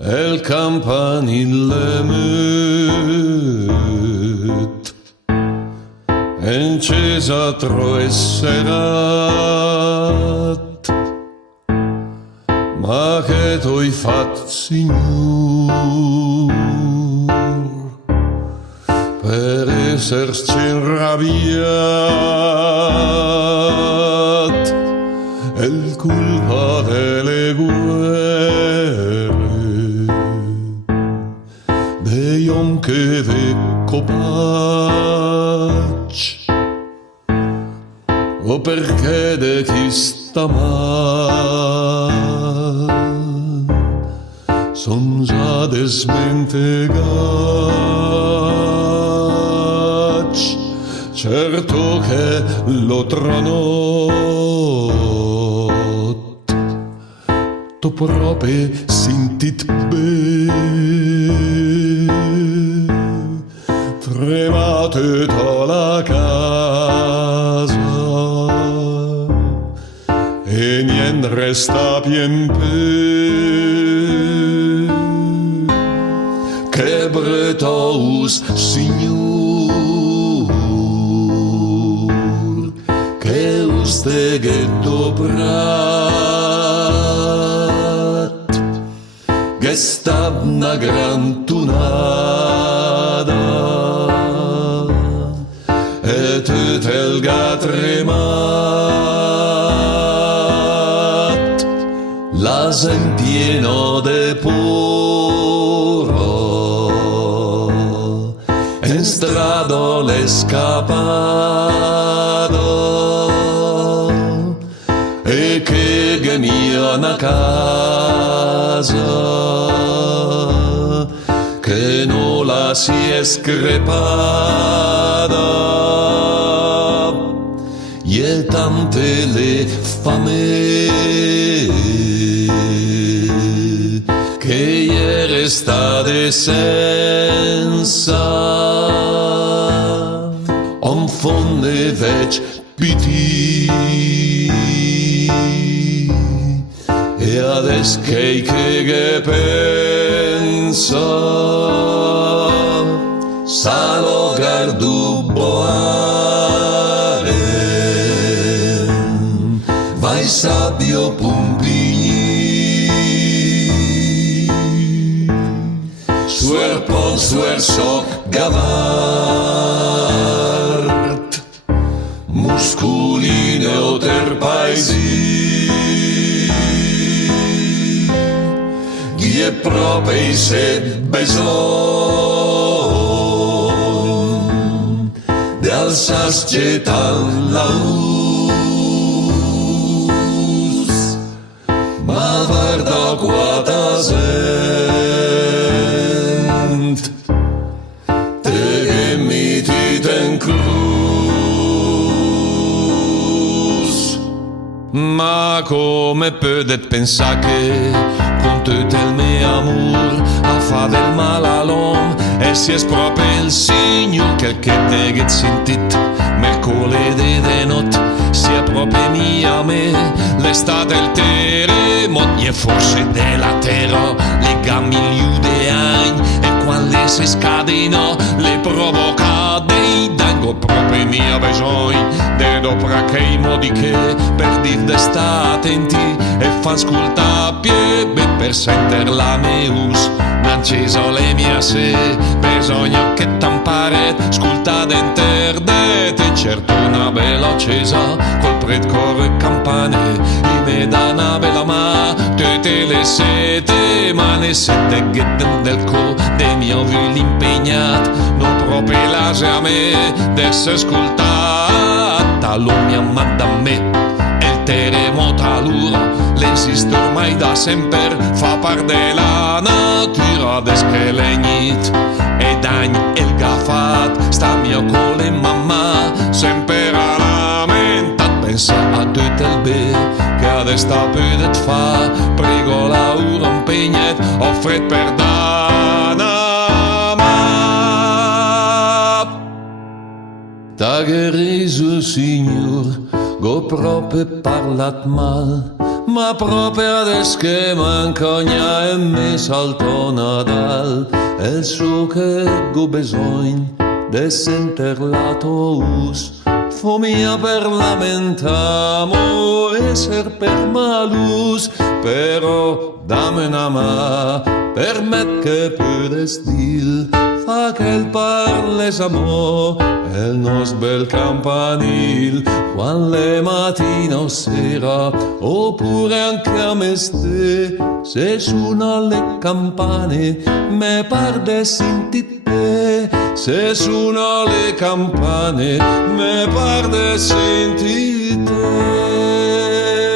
El campanile mut encesa troesserat, ma che t'hai fatto, signor, per esserci inrabbiat? È il colpa delle guerre, dei om che ve copac, o perché de chi sta mal son già desmentegac. Certo che l'altra notte t'ho proprio sentit bene, tremate dalla casa e niente resta pien che bretos, signor, che uste ghetto prat, che sta una gran tunada e te telga tremat, la sen pieno de puro, en strado l'escapado, e che gemia na casa che non la si è screpada, e tante le fame che ieri state senza un fonde vec piti, e adesso che pensa salo gardu boare vai sabbio pumpini suer pon suer soc gavart musculine oter paesi e proprio se beson de alsasce la luz, ma guarda quanta sent te mettite in cruz. Ma come potete pensare che con tutto il mio amor a fa del mal all'uomo e si è proprio il Signor che te che sentit mercoledì di notte sia proprio mia a me l'estate il terremoto e forse della terra le gambe gli anni e quando si scadino le provoca dei dango proprio mia bisogno de dopo che i modi che per dir d'estate in ti e fa ascoltare più per senter la meus n'acceso le mie se bisogna che t'ampare ascolta d'internet e certo una bella accesa col pret coro e campane i me da una bella ma tutte le sete ma ne sette ghetten del co de mio vil impegnat non proprio lase a me d'esse ascoltata lo mia amata a me terremoto all'ura, l'esiste ormai da sempre, fa parte della natura, des che legnit, e dagni e il gaffat, sta mio cole e mamma, sempre a lamentat, pensa a tutto il bene, che adesso sta potet fa, prego la ura impegnet, offret per dana ma. T'ha gueriso, signor, go proprio parlat mal, ma proprio adesso che mancogna e mi salto Nadal, e il so che ho bisogno de senter la tos, fomia per lamentamo esser per malus, però dammi una mà, permet che più de stil, fa che il parles amor, e il nos bel campanil, quando le mattina o sera, oppure anche a meste, se suona le campane, me par de senti te, se suona le campane, me par de senti te.